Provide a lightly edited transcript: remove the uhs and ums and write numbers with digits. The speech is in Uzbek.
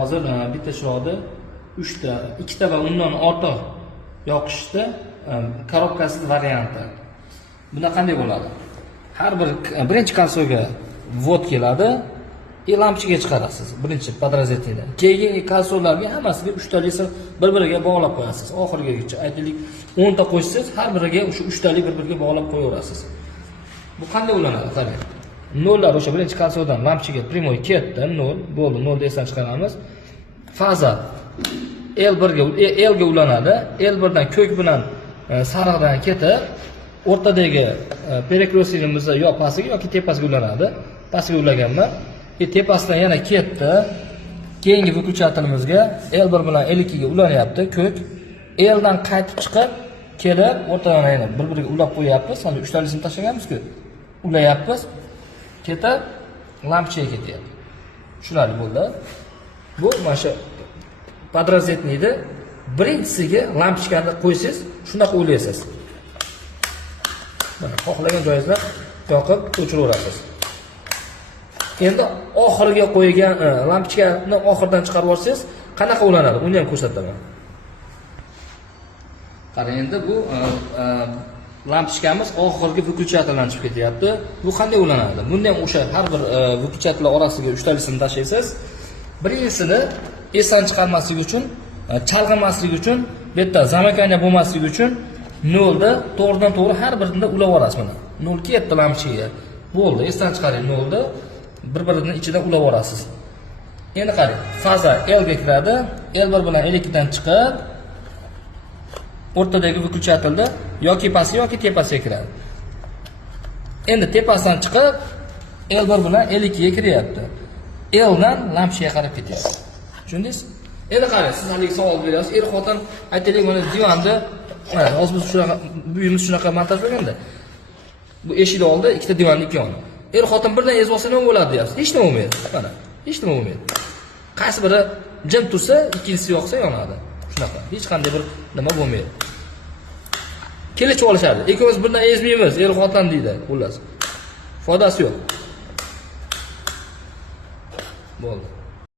Hozir bitta chiroqni 3 ta, 2 ta va undan ortiq yoqishda korobkasi varianti. Bunda qanday bo'ladi? Har bir birinchi konsolga vod keladi, lampochkaga chiqarasiz. Birinchi podrazdelda. Keyingi konsollarga hammasiga 3 talik bir-biriga bog'lab qo'yasiz. Oxirigacha aytaylik 10 ta qo'shsangiz, har biriga o'sha 3 talik bir-biriga bog'lab qo'yaverasiz. Bu qanday ulanadi? Qarang. Nollar o'sha birinchi konsoldan lampochkaga primoy ketdi, 0 bo'ldi, 0 da esdan chiqaramiz. Faza L1 ga ulanadi. L1 dan ko'k bilan sariqdan ketib, o'rtadagi perekrosinimiz yo pastiga yoki tepasiga ulanadi. Pastiga ulaganman. Tepasidan yana ketdi. Keyingi выключателimizga L1 bilan L2 ga ulanyapti, ko'k. L dan qaytib chiqib, kelib, o'rtadan yana bir-biriga ulab qo'yapmiz. Hozir 3 talisini tashlaganmiz-ku. Ulayapmiz. Ketib, lampochkaga ketyapti. Tushunarli bo'ldi. Bu mana shu podrazdelniydi. Birinchisiga lampochkani qo'ysangiz, shunaqa o'ylaysiz. Mana xohlagan joyingizda yoqib o'chiraverasiz. Endi oxiriga qo'ygan lampochkani oxirdan chiqarib olsangiz, qanaqa ulanadi? Uni ham ko'rsataman. Qarang, endi bu lampochkamiz oxirgi выключателdan chiqib ketyapti. Bu qanday ulanadi? Bunda ham o'sha har bir выключателlar orasiga 3 talisini tashlaysiz. Birinchisini esdan chiqarmaslik uchun, chalg'imasligi uchun, bu yerda zamokaniya bo'lmasligi uchun 0 da to'g'ridan to'g'ri har birida ulab olasiz mana. 0 ketdi lampochkaga. Bo'ldi, esdan chiqaring 0 da bir-birining ichida ulab olasiz. Endi qarang, faza L ga kiradi. L1 bilan L2 dan chiqib, o'rtadagi выключателda yoki pastga yoki tepasiga kiradi. Endi tepasidan chiqib L1 bilan L2 ga kiryapti. L dan lampochkaga qarab ketyapti. Tushundingiz? Endi qarang, siz hali savol berasiz. Er-xotin aytaylik mana divanda, mana hozir biz shunaqa uyimiz shunaqa montajlaganda. Bu eshikni oldi, ikkita divanning ikki yoni. Er-xotin birdan ezib olsa nima bo'ladi deyapsiz. Hech nima bo'lmaydi. Mana, hech nima bo'lmaydi. Qaysi biri jim tursa, ikkinchisi yoqsa yonadi. Shunaqa. Hech qanday bir nima bo'lmaydi. Kelishib olishadi. Ikkimiz birdan ezmaymiz, er-xotin deydi, xullas. Foydasi yo'q. Bo'ldi.